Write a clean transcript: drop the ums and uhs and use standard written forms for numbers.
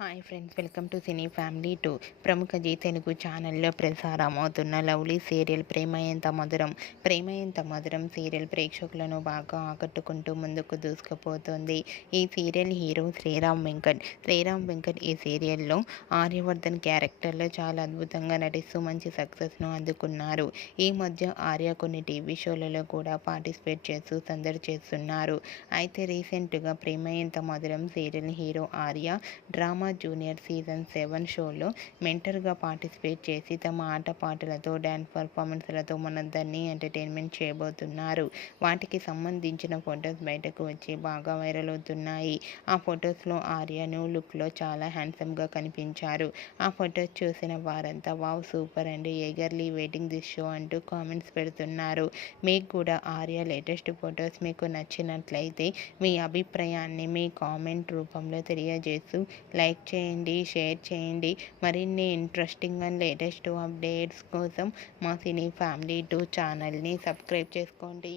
Hi friends, welcome to cine family 2. ప్రముఖ G Telugu ఛానల్లో ప్రసారమవుతున్న lovely serial ప్రేమ ఎంత మధురం. ప్రేమ ఎంత మధురం సీరియల్ ప్రేక్షకులను బాగా ఆకట్టుకుంటూ ముందుకు దూసుకుపోతుంది. ఈ సీరియల్ హీరో శ్రీరామ్ వెంకట్ ఈ సీరియల్లో ఆర్యవర్ధన్ క్యారెక్టర్లో చాలా అద్భుతంగా నటిస్తూ మంచి సక్సెస్ను అందుకున్నారు. ఈ మధ్య ఆర్య కొన్ని టీవీ షోలలో కూడా పార్టిసిపేట్ చేస్తూ సందడి చేస్తున్నారు. అయితే రీసెంట్గా ప్రేమ ఎంత మధురం serial hero Arya drama junior season 7 షోలో మెంటర్గా పార్టిసిపేట్ చేసి తమ ఆటపాటలతో డ్యాన్స్ పర్ఫార్మెన్స్లతో మనందరినీ ఎంటర్టైన్మెంట్ చేయబోతున్నారు. వాటికి సంబంధించిన ఫొటోస్ బయటకు వచ్చి బాగా వైరల్ అవుతున్నాయి. ఆ ఫొటోస్లో ఆర్య న్యూ లుక్లో చాలా హ్యాండ్సమ్గా కనిపించారు. ఆ ఫొటోస్ చూసిన వారంతా wow super and eagerly waiting this show అంటూ కామెంట్స్ పెడుతున్నారు. మీకు కూడా ఆర్య లేటెస్ట్ ఫొటోస్ మీకు నచ్చినట్లయితే మీ అభిప్రాయాన్ని మీ కామెంట్ రూపంలో తెలియజేస్తూ లైక్ చేయండి, షేర్ చేయండి. మరిన్ని ఇంట్రెస్టింగ్ అండ్ లేటెస్ట్ అప్డేట్స్ కోసం మా సినీ ఫ్యామిలీ 2 ఛానల్ని సబ్స్క్రైబ్ చేసుకోండి.